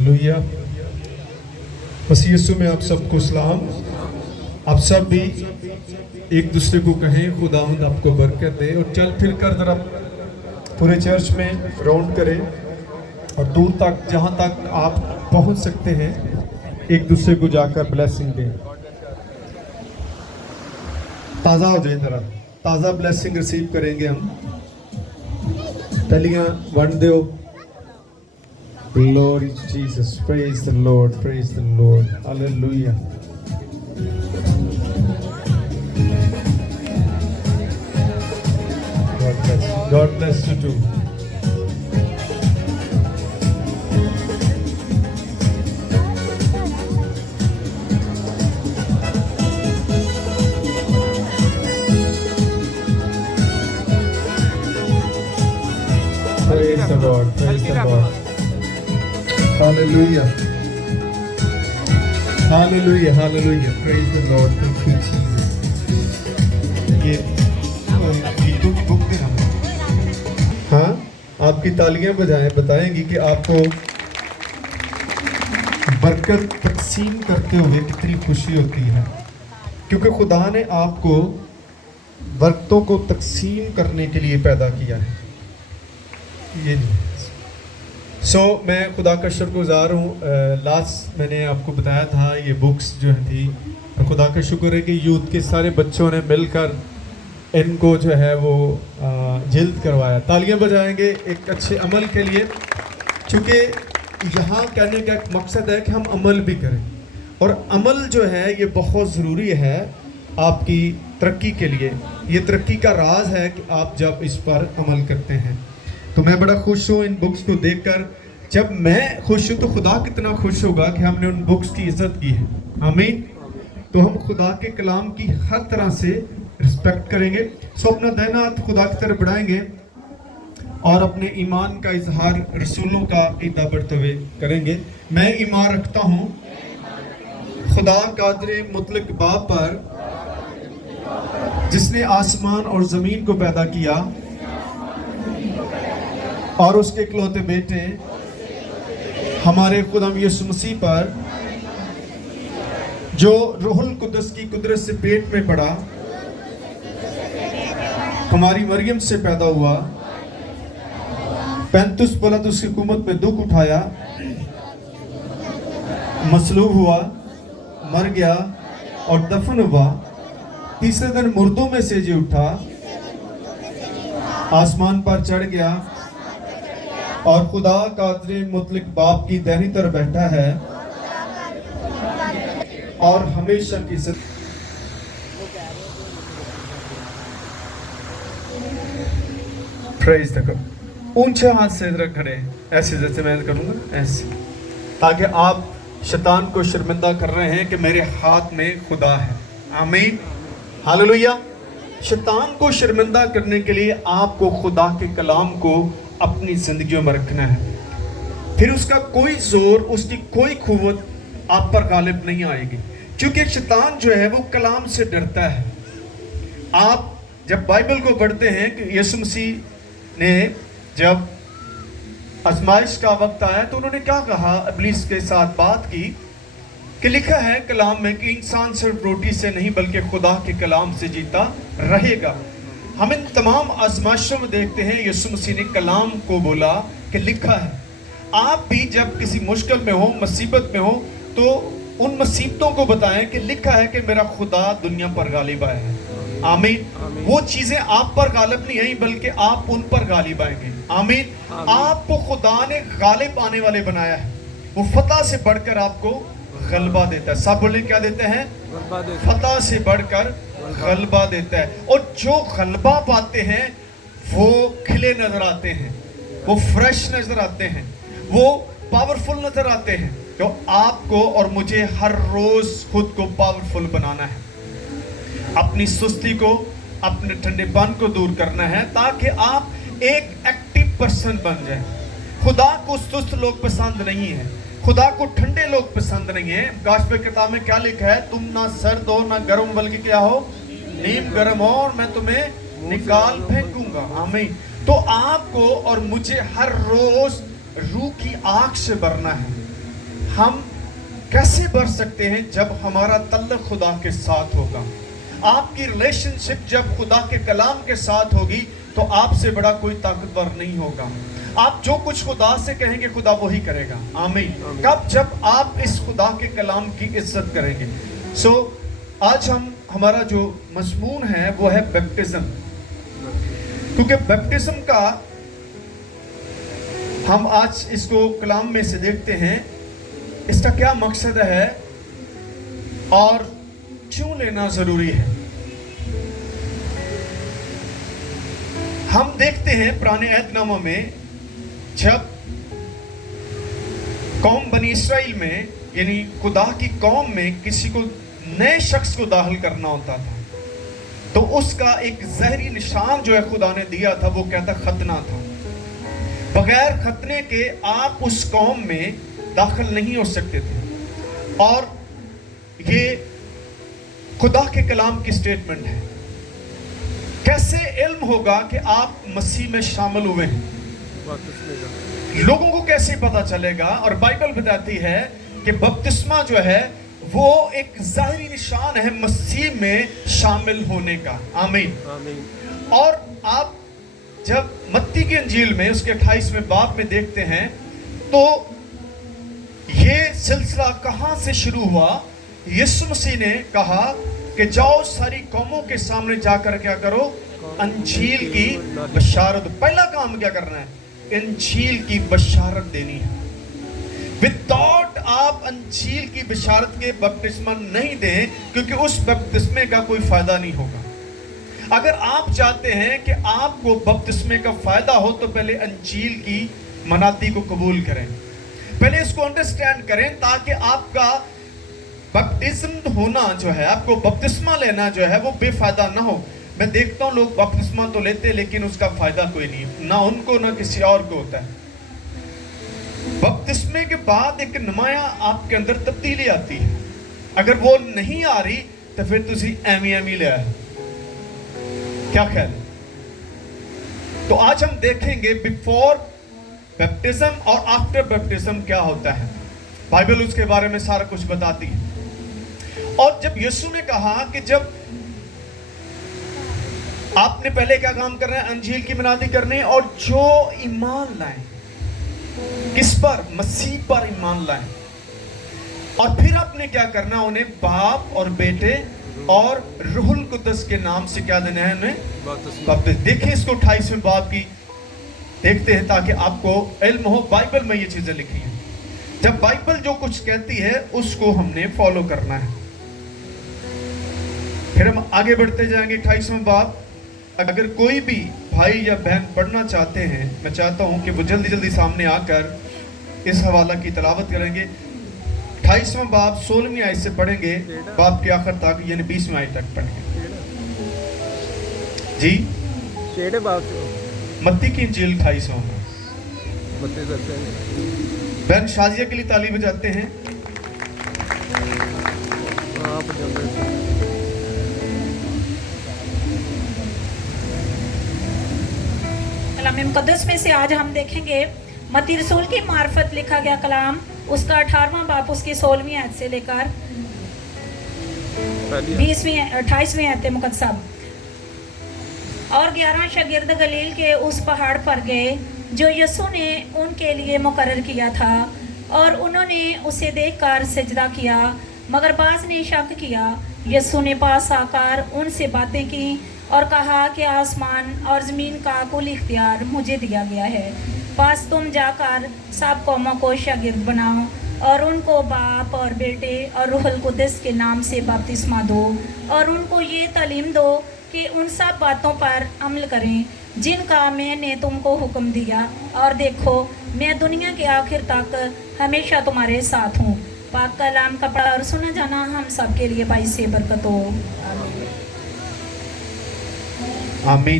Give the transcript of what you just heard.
Hallelujah. मसीह यीशु में आप सबको सलाम। आप सब भी एक दूसरे को कहें खुदावंद आपको बरकत दे, और चल फिर कर जरा पूरे चर्च में राउंड करें और दूर तक जहाँ तक आप पहुँच सकते हैं एक दूसरे को जाकर ब्लेसिंग दें। ताज़ा हो जाए, जरा ताज़ा ब्लेसिंग रिसीव करेंगे हम। तालियां वंड दो। Glory to Jesus, praise the Lord, praise the Lord, hallelujah. God bless you too. Praise the Lord, praise the Lord. Hallelujah. Hallelujah, hallelujah. Praise the Lord. Thank you, Jesus. ये गीतों की book देना। हाँ, आपकी तालियां बजाएं, बताएंगी कि आपको बरकत तकसीम करते हुए कितनी खुशी होती है, क्योंकि खुदा ने आपको बरकतों को तकसीम करने के लिए पैदा किया है। ये मैं खुदा का शुक्रगुज़ार हूँ। लास्ट मैंने आपको बताया था ये बुक्स जो थी, और खुदा का शुक्र है कि यूथ के सारे बच्चों ने मिलकर इनको जो है वो जल्द करवाया। तालियां बजाएंगे एक अच्छे अमल के लिए, क्योंकि यहाँ कहने का एक मकसद है कि हम अमल भी करें, और अमल जो है ये बहुत ज़रूरी है आपकी तरक्की के लिए। ये तरक्की का राज है कि आप जब इस पर अमल करते हैं। तो मैं बड़ा खुश हूँ इन बुक्स को देखकर। जब मैं खुश हूँ तो खुदा कितना खुश होगा कि हमने उन बुक्स की इज्जत की है। आमीन। तो हम खुदा के कलाम की हर तरह से रिस्पेक्ट करेंगे। अपना दाहिना हाथ खुदा की तरफ बढ़ाएंगे और अपने ईमान का इजहार रसूलों का ईदा बढ़ते हुए करेंगे। मैं ईमान रखता हूँ खुदा कादिर मुतलक बाप पर, जिसने आसमान और ज़मीन को पैदा किया, और उसके इकलौते बेटे हमारे खुदा यीशु मसीह पर, जो रूहुल कुद्दस की कुदरत से पेट में पड़ा, हमारी मरियम से पैदा हुआ, 35 पिलातुस की हुकूमत में दुख उठाया, मसलूब हुआ, मर गया और दफन हुआ, तीसरे दिन मुर्दों में से जी उठा, आसमान पर चढ़ गया और खुदा कादिर मुतलक बाप की दाहिनी तरफ बैठा है, और हमेशा की प्रेज द गॉड। ऊंचे हाथ से जरा खड़े, ऐसे जैसे मैं करूंगा ऐसे, ताकि आप शैतान को शर्मिंदा कर रहे हैं कि मेरे हाथ में खुदा है। आमीन, हालेलुया। शैतान को शर्मिंदा करने के लिए आपको खुदा के कलाम को अपनी जिंदगियों में रखना है। फिर उसका कोई जोर, उसकी कोई कुव्वत आप पर गालिब नहीं आएगी, क्योंकि शैतान जो है वो कलाम से डरता है। आप जब बाइबल को पढ़ते हैं कि यीशु मसीह ने जब आजमाइश का वक्त आया तो उन्होंने क्या कहा, इब्लीस के साथ बात की कि लिखा है कलाम में कि इंसान सिर्फ रोटी से नहीं बल्कि खुदा के कलाम से जीता रहेगा। हम इन तमाम आजमाइशों में देखते हैं यीशु मसीह ने कलाम को बोला कि लिखा है। आप भी जब किसी मुश्किल में हो, मुसीबत में हो, तो उन मुसीबतों को बताएं कि लिखा है कि मेरा खुदा दुनिया पर गालिब आया है। आमीन। वो चीजें आप पर गालिब नहीं आई, बल्कि आप उन पर गालिब आएंगे। आमीन। आपको खुदा ने गालिब आने वाले बनाया है। वो फतह से बढ़कर आपको गलबा देता है। सब बोले क्या देते हैं? फतह से बढ़कर गलबा देता है। और जो गलबा पाते हैं वो खिले नजर आते हैं, वो फ्रेश नजर आते हैं, वो पावरफुल नजर आते हैं। तो आपको और मुझे हर रोज खुद को पावरफुल बनाना है, अपनी सुस्ती को, अपने ठंडेपन को दूर करना है, ताकि आप एक एक्टिव पर्सन बन जाए। खुदा को सुस्त लोग पसंद नहीं है, खुदा को ठंडे लोग पसंद नहीं है। गास्पेल किताब में क्या लिखा है? तुम ना सर्द हो ना गर्म, बल्कि क्या हो? नीम गर्म हो, और मैं तुम्हें निकाल फेंकूंगा। आमीन। तो आपको और मुझे हर रोज रूह की आग से भरना है, हम कैसे बढ़ सकते हैं? जब हमारा तल्लुक खुदा के साथ होगा। आपकी रिलेशनशिप जब खुदा के कलाम के साथ होगी तो आपसे बड़ा कोई ताकतवर नहीं होगा। आप जो कुछ खुदा से कहेंगे खुदा वही करेगा। आमीन। कब? जब आप इस खुदा के कलाम की इज्जत करेंगे। आज हमारा जो मज़मून है वो है बैप्टिज्म, क्योंकि बैप्टिज्म का हम आज इसको कलाम में से देखते हैं, इसका क्या मकसद है और क्यों लेना जरूरी है। हम देखते हैं पुराने अहदनामा में जब कौम बनी इसराइल में, यानी खुदा की कौम में किसी को नए शख्स को दाखिल करना होता था तो उसका एक जहरी निशान जो है खुदा ने दिया था, वो क्या था? खतना था। बगैर खतने के आप उस कौम में दाखिल नहीं हो सकते थे। और ये खुदा के कलाम की स्टेटमेंट है। कैसे इल्म होगा कि आप मसीह में शामिल हुए हैं? लोगों को कैसे पता चलेगा? और बाइबल बताती है कि बपतिस्मा जो है वो एक ज़ाहिरी निशान है मसीह में शामिल होने का। आमीन। और आप जब मत्ती की अंजील में उसके 28वें बाब में देखते हैं तो ये सिलसिला कहां से शुरू हुआ? यीशु मसीह ने कहा कि जाओ सारी कौमों के सामने जाकर क्या करो? अंजील की बशारत। पहला काम क्या करना है? अंजील की बशारत देनी है। विदाउट आप अंजील की बशारत के बपतिस्मा नहीं दें, क्योंकि उस बपतिस्मे का कोई फायदा नहीं होगा। अगर आप चाहते हैं कि आपको बपतिस्मे का फायदा हो तो पहले अंजील की मनादी को कबूल करें, पहले इसको अंडरस्टैंड करें, ताकि आपका बपतिस्म होना जो है, आपको बपतिस्मा लेना जो है वो बेफायदा ना हो। मैं देखता हूँ लोग बपतिस्मा तो लेते लेकिन उसका फायदा कोई नहीं, ना उनको ना किसी और को होता है। बपतिस्मे के बाद एक नुमाया आपके अंदर तब्दीली आती है। अगर वो नहीं आ रही तो फिर तुसी एमी ले आए। क्या ख्याल? तो आज हम देखेंगे बिफोर बैप्टिज्म और आफ्टर बैप्टिज्म क्या होता है। बाइबल उसके बारे में सारा कुछ बताती है। और जब यीशु ने कहा कि जब आपने पहले क्या काम करना है? अंजील की मनादी करनी है, और जो ईमान लाए, किस पर? मसीह पर ईमान लाए। और फिर आपने क्या करना? उन्हें बाप और बेटे और रूहुल कुद्दस के नाम से क्या देना है? उन्हें बपतिस्मा। देखिए इसको 28वें बाब की देखते हैं ताकि आपको इल्म हो। बाइबल में ये चीजें लिखी हैं। जब बाइबल जो कुछ कहती है उसको हमने फॉलो करना है। फिर हम आगे बढ़ते जाएंगे। 28वां बाब। अगर कोई भी भाई या बहन पढ़ना चाहते हैं, मैं चाहता हूं कि वो जल्दी जल्दी सामने आकर इस हवाला की तलावत करेंगे। 28वां बाब 16वीं आयत से पढ़ेंगे, बाब के आखिर तक, यानी 20वीं आयत तक पढ़ेंगे। जी मत्ती की इंजील 28वां बाब। बहन शाजिया के लिए ताली बजाते हैं। कलाम मुकद्दस में से आज हम देखेंगे मत्ती रसूल की मार्फत लिखा गया कलाम, उसका 18वां बाब, उसकी 16वीं आयत से लेकर 28वीं आयत मुकद्दसा। और 11 शागिर्द गलील के उस पहाड़ पर गए जो यीशु ने उनके लिए मुकर्रर किया था, और उन्होंने उसे देखकर सजदा किया। मगर बाज़ ने शक किया। यीशु ने पास आकर उनसे बातें की और कहा कि आसमान और ज़मीन का कुल इख्तियार मुझे दिया गया है। बस तुम जाकर सब कौमों को शागिर्द बनाओ और उनको बाप और बेटे और रूहुल कुद्दस के नाम से बपतिस्मा दो, और उनको ये तालीम दो कि उन सब बातों पर अमल करें जिनका मैंने तुमको हुक्म दिया। और देखो, मैं दुनिया के आखिर तक हमेशा तुम्हारे साथ हूँ। पाक कलाम का पढ़ा और सुना जाना हम सब के लिए बाइस से बरकत हो। आमीन। आमीन।